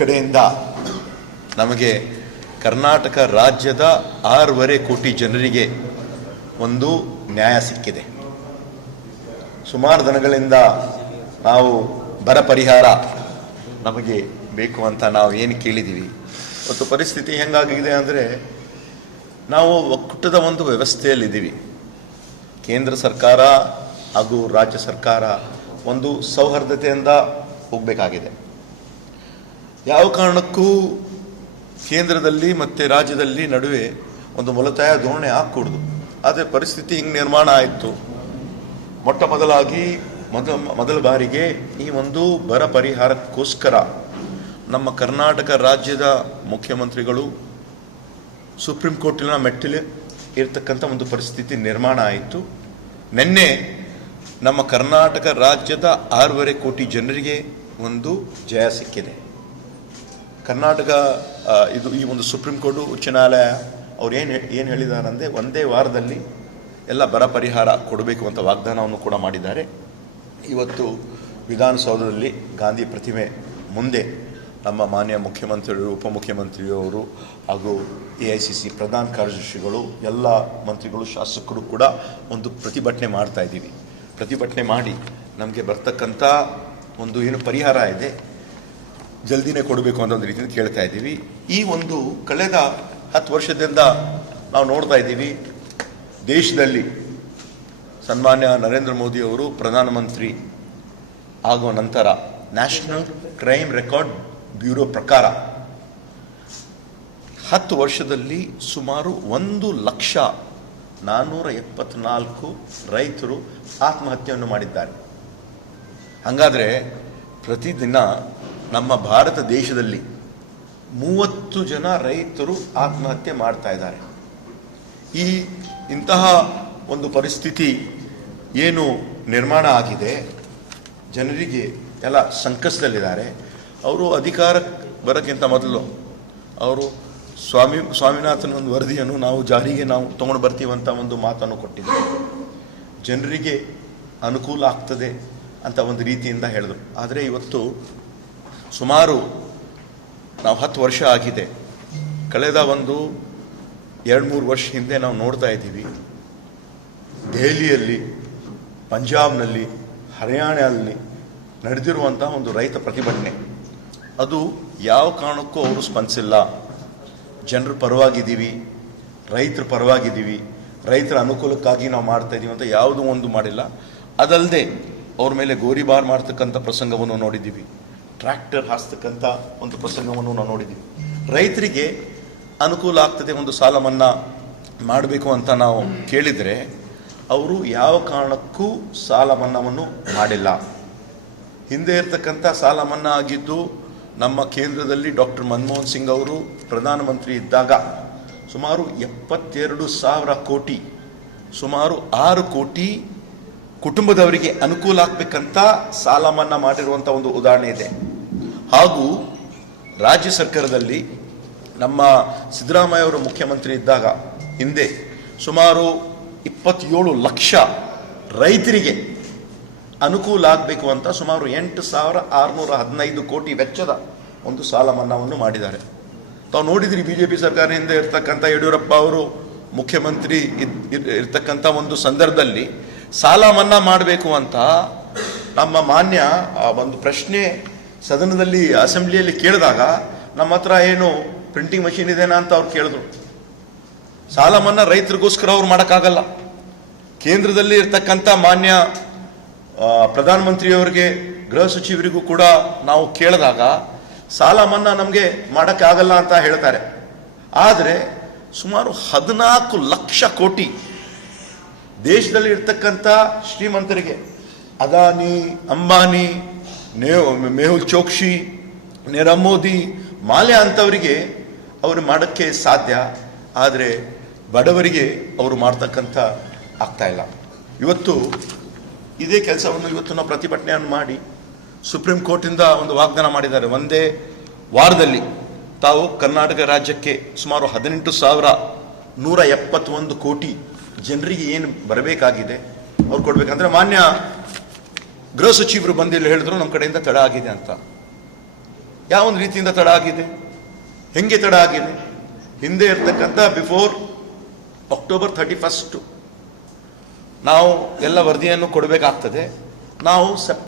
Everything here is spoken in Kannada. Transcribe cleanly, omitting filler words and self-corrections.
ಕಡೆಯಿಂದ ನಮಗೆ ಕರ್ನಾಟಕ ರಾಜ್ಯದ 6.5 ಕೋಟಿ ಜನರಿಗೆ ಒಂದು ನ್ಯಾಯ ಸಿಕ್ಕಿದೆ. ಸುಮಾರು ದಿನಗಳಿಂದ ನಾವು ಬರ ಪರಿಹಾರ ನಮಗೆ ಬೇಕು ಅಂತ ನಾವು ಏನು ಕೇಳಿದ್ದೀವಿ. ಇವತ್ತು ಪರಿಸ್ಥಿತಿ ಹೆಂಗಾಗಿದೆ ಅಂದರೆ, ನಾವು ಒಕ್ಕೂಟದ ಒಂದು ವ್ಯವಸ್ಥೆಯಲ್ಲಿದ್ದೀವಿ. ಕೇಂದ್ರ ಸರ್ಕಾರ ಹಾಗೂ ರಾಜ್ಯ ಸರ್ಕಾರ ಒಂದು ಸೌಹಾರ್ದತೆಯಿಂದ ಹೋಗಬೇಕಾಗಿದೆ. ಯಾವ ಕಾರಣಕ್ಕೂ ಕೇಂದ್ರದಲ್ಲಿ ಮತ್ತು ರಾಜ್ಯದಲ್ಲಿ ನಡುವೆ ಒಂದು ಮೂಲತಾಯ ಧೋರಣೆ ಆಗಕೂಡ್ದು. ಆದರೆ ಪರಿಸ್ಥಿತಿ ಹಿಂಗೆ ನಿರ್ಮಾಣ ಆಯಿತು. ಮೊದಲ ಬಾರಿಗೆ ಈ ಒಂದು ಬರ ಪರಿಹಾರಕ್ಕೋಸ್ಕರ ನಮ್ಮ ಕರ್ನಾಟಕ ರಾಜ್ಯದ ಮುಖ್ಯಮಂತ್ರಿಗಳು ಸುಪ್ರೀಂ ಕೋರ್ಟಿನ ಮೆಟ್ಟಿಲು ಇರ್ತಕ್ಕಂಥ ಒಂದು ಪರಿಸ್ಥಿತಿ ನಿರ್ಮಾಣ ಆಯಿತು. ನಿನ್ನೆ ನಮ್ಮ ಕರ್ನಾಟಕ ರಾಜ್ಯದ 6.5 ಕೋಟಿ ಜನರಿಗೆ ಒಂದು ಜಯ ಸಿಕ್ಕಿದೆ. ಕರ್ನಾಟಕ ಈ ಒಂದು ಸುಪ್ರೀಂ ಕೋರ್ಟು ಉಚ್ಚ ನ್ಯಾಯಾಲಯ ಅವ್ರು ಏನು ಹೇಳಿದಾರಂದರೆ, ಒಂದೇ ವಾರದಲ್ಲಿ ಎಲ್ಲ ಬರ ಪರಿಹಾರ ಕೊಡಬೇಕು ಅಂತ ವಾಗ್ದಾನವನ್ನು ಕೂಡ ಮಾಡಿದ್ದಾರೆ. ಇವತ್ತು ವಿಧಾನಸೌಧದಲ್ಲಿ ಗಾಂಧಿ ಪ್ರತಿಮೆ ಮುಂದೆ ನಮ್ಮ ಮಾನ್ಯ ಮುಖ್ಯಮಂತ್ರಿಗಳು, ಉಪಮುಖ್ಯಮಂತ್ರಿಯವರು ಹಾಗೂ AICC ಪ್ರಧಾನ ಕಾರ್ಯದರ್ಶಿಗಳು, ಎಲ್ಲ ಮಂತ್ರಿಗಳು, ಶಾಸಕರು ಕೂಡ ಒಂದು ಪ್ರತಿಭಟನೆ ಮಾಡ್ತಾ ಇದ್ದೀವಿ. ಪ್ರತಿಭಟನೆ ಮಾಡಿ ನಮಗೆ ಬರ್ತಕ್ಕಂಥ ಒಂದು ಏನು ಪರಿಹಾರ ಇದೆ ಜಲ್ದಿನೇ ಕೊಡಬೇಕು ಅನ್ನೋ ಒಂದು ರೀತಿಯಲ್ಲಿ ಕೇಳ್ತಾ ಇದ್ದೀವಿ. ಈ ಒಂದು ಕಳೆದ 10 ವರ್ಷದಿಂದ ನಾವು ನೋಡ್ತಾ ಇದ್ದೀವಿ, ದೇಶದಲ್ಲಿ ಸನ್ಮಾನ್ಯ ನರೇಂದ್ರ ಮೋದಿ ಅವರು ಪ್ರಧಾನಮಂತ್ರಿ ಆಗುವ ನಂತರ ನ್ಯಾಷನಲ್ ಕ್ರೈಮ್ ರೆಕಾರ್ಡ್ ಬ್ಯೂರೋ ಪ್ರಕಾರ 10 ವರ್ಷದಲ್ಲಿ ಸುಮಾರು 1,474 ರೈತರು ಆತ್ಮಹತ್ಯೆಯನ್ನು ಮಾಡಿದ್ದಾರೆ. ಹಾಗಾದರೆ ಪ್ರತಿದಿನ ನಮ್ಮ ಭಾರತ ದೇಶದಲ್ಲಿ 30 ಜನ ರೈತರು ಆತ್ಮಹತ್ಯೆ ಮಾಡ್ತಾ ಇದ್ದಾರೆ. ಇಂತಹ ಒಂದು ಪರಿಸ್ಥಿತಿ ಏನು ನಿರ್ಮಾಣ ಆಗಿದೆ, ಜನರಿಗೆ ಎಲ್ಲ ಸಂಕಷ್ಟದಲ್ಲಿದ್ದಾರೆ. ಅವರು ಅಧಿಕಾರಕ್ಕೆ ಬರೋಕ್ಕಿಂತ ಮೊದಲು ಅವರು ಸ್ವಾಮಿನಾಥನ್ ಒಂದು ವರದಿಯನ್ನು ನಾವು ಜಾರಿಗೆ ತೊಗೊಂಡು ಬರ್ತೀವಂತ ಒಂದು ಮಾತನ್ನು ಕೊಟ್ಟಿದ್ದಾರೆ. ಜನರಿಗೆ ಅನುಕೂಲ ಆಗ್ತದೆ ಅಂತ ಒಂದು ರೀತಿಯಿಂದ ಹೇಳಿದ್ರು. ಆದರೆ ಇವತ್ತು ಸುಮಾರು ನಾವು 10 ವರ್ಷ ಆಗಿದೆ. ಕಳೆದ ಒಂದು 2-3 ವರ್ಷ ಹಿಂದೆ ನಾವು ನೋಡ್ತಾ ಇದ್ದೀವಿ, ದೆಹಲಿಯಲ್ಲಿ, ಪಂಜಾಬ್ನಲ್ಲಿ, ಹರಿಯಾಣದಲ್ಲಿ ನಡೆದಿರುವಂಥ ಒಂದು ರೈತ ಪ್ರತಿಭಟನೆ, ಅದು ಯಾವ ಕಾರಣಕ್ಕೂ ಅವರು ಸ್ಪಂದಿಸಿಲ್ಲ. ಜನರ ಪರವಾಗಿದ್ದೀವಿ, ರೈತರ ಪರವಾಗಿದ್ದೀವಿ, ರೈತರ ಅನುಕೂಲಕ್ಕಾಗಿ ನಾವು ಮಾಡ್ತಾ ಇದ್ದೀವಿ ಅಂತ ಯಾವುದೂ ಒಂದು ಮಾಡಿಲ್ಲ. ಅದಲ್ಲದೆ ಅವ್ರ ಮೇಲೆ ಗೋರಿಬಾರ್ ಮಾಡ್ತಕ್ಕಂಥ ಪ್ರಸಂಗವನ್ನು ನೋಡಿದ್ದೀವಿ, ಟ್ರ್ಯಾಕ್ಟರ್ ಹಾಸ್ತಕ್ಕಂಥ ಒಂದು ಪ್ರಸಂಗವನ್ನು ನಾವು ನೋಡಿದ್ದೀವಿ. ರೈತರಿಗೆ ಅನುಕೂಲ ಆಗ್ತದೆ, ಒಂದು ಸಾಲ ಮನ್ನಾ ಮಾಡಬೇಕು ಅಂತ ನಾವು ಕೇಳಿದರೆ ಅವರು ಯಾವ ಕಾರಣಕ್ಕೂ ಸಾಲ ಮನ್ನಾವನ್ನು ಮಾಡಿಲ್ಲ. ಹಿಂದೆ ಇರ್ತಕ್ಕಂಥ ಸಾಲ ಮನ್ನಾ ಆಗಿದ್ದು ನಮ್ಮ ಕೇಂದ್ರದಲ್ಲಿ ಡಾಕ್ಟರ್ ಮನಮೋಹನ್ ಸಿಂಗ್ ಅವರು ಪ್ರಧಾನಮಂತ್ರಿ ಇದ್ದಾಗ ಸುಮಾರು 72,000 ಕೋಟಿ, ಸುಮಾರು 6 ಕೋಟಿ ಕುಟುಂಬದವರಿಗೆ ಅನುಕೂಲ ಆಗಬೇಕಂತ ಸಾಲ ಮನ್ನಾ ಮಾಡಿರುವಂಥ ಒಂದು ಉದಾಹರಣೆ ಇದೆ. ಹಾಗೂ ರಾಜ್ಯ ಸರ್ಕಾರದಲ್ಲಿ ನಮ್ಮ ಸಿದ್ದರಾಮಯ್ಯ ಅವರು ಮುಖ್ಯಮಂತ್ರಿ ಇದ್ದಾಗ ಹಿಂದೆ ಸುಮಾರು 27 ಲಕ್ಷ ರೈತರಿಗೆ ಅನುಕೂಲ ಆಗಬೇಕು ಅಂತ ಸುಮಾರು 8,615 ಕೋಟಿ ವೆಚ್ಚದ ಒಂದು ಸಾಲ ಮನ್ನಾವನ್ನು ಮಾಡಿದ್ದಾರೆ. ತಾವು ನೋಡಿದ್ರಿ, BJP ಸರ್ಕಾರ ಹಿಂದೆ ಇರ್ತಕ್ಕಂಥ ಯಡಿಯೂರಪ್ಪ ಅವರು ಮುಖ್ಯಮಂತ್ರಿ ಇರ್ತಕ್ಕಂಥ ಒಂದು ಸಂದರ್ಭದಲ್ಲಿ ಸಾಲ ಮನ್ನಾ ಮಾಡಬೇಕು ಅಂತ ನಮ್ಮ ಮಾನ್ಯ ಒಂದು ಪ್ರಶ್ನೆ ಸದನದಲ್ಲಿ ಅಸೆಂಬ್ಲಿಯಲ್ಲಿ ಕೇಳಿದಾಗ ನಮ್ಮ ಹತ್ರ ಏನು ಪ್ರಿಂಟಿಂಗ್ ಮಷೀನ್ ಇದೆನಾ ಅಂತ ಅವ್ರು ಕೇಳಿದ್ರು. ಸಾಲ ಮನ್ನಾ ರೈತರಿಗೋಸ್ಕರ ಅವ್ರು ಮಾಡೋಕ್ಕಾಗಲ್ಲ. ಕೇಂದ್ರದಲ್ಲಿ ಇರ್ತಕ್ಕಂಥ ಮಾನ್ಯ ಪ್ರಧಾನಮಂತ್ರಿಯವರಿಗೆ, ಗೃಹ ಸಚಿವರಿಗೂ ಕೂಡ ನಾವು ಕೇಳಿದಾಗ ಸಾಲ ಮನ್ನಾ ನಮಗೆ ಮಾಡೋಕ್ಕಾಗಲ್ಲ ಅಂತ ಹೇಳ್ತಾರೆ. ಆದರೆ ಸುಮಾರು 14 ಲಕ್ಷ ಕೋಟಿ ದೇಶದಲ್ಲಿ ಇರ್ತಕ್ಕಂಥ ಶ್ರೀಮಂತರಿಗೆ, ಅದಾನಿ, ಅಂಬಾನಿ, ಮೆಹುಲ್ ಚೋಕ್ಸಿ, ನೀರವ್ ಮೋದಿ, ಮಾಲ್ಯ ಅಂಥವರಿಗೆ ಅವರು ಮಾಡೋಕ್ಕೆ ಸಾಧ್ಯ. ಆದರೆ ಬಡವರಿಗೆ ಅವರು ಮಾಡ್ತಕ್ಕಂಥ ಆಗ್ತಾ ಇಲ್ಲ. ಇವತ್ತು ಇದೇ ಕೆಲಸವನ್ನು ಇವತ್ತು ನಾವು ಪ್ರತಿಭಟನೆಯನ್ನು ಮಾಡಿ ಸುಪ್ರೀಂ ಕೋರ್ಟಿಂದ ಒಂದು ವಾಗ್ದಾನ ಮಾಡಿದ್ದಾರೆ. ಒಂದೇ ವಾರದಲ್ಲಿ ತಾವು ಕರ್ನಾಟಕ ರಾಜ್ಯಕ್ಕೆ ಸುಮಾರು 18,171 ಕೋಟಿ ಜನರಿಗೆ ಏನು ಬರಬೇಕಾಗಿದೆ ಅವ್ರು ಕೊಡಬೇಕಂದ್ರೆ, ಮಾನ್ಯ ಗೃಹ ಸಚಿವರು ಬಂದಿಲ್ಲಿ ಹೇಳಿದ್ರು ನಮ್ಮ ಕಡೆಯಿಂದ ತಡ ಆಗಿದೆ ಅಂತ. ಯಾವ ಒಂದು ರೀತಿಯಿಂದ ತಡ ಆಗಿದೆ, ಹೆಂಗೆ ತಡ ಆಗಿದೆ? ಹಿಂದೆ ಇರ್ತಕ್ಕಂಥ ಬಿಫೋರ್ ಅಕ್ಟೋಬರ್ 31 ನಾವು ಎಲ್ಲ ವರದಿಯನ್ನು ಕೊಡಬೇಕಾಗ್ತದೆ. ನಾವು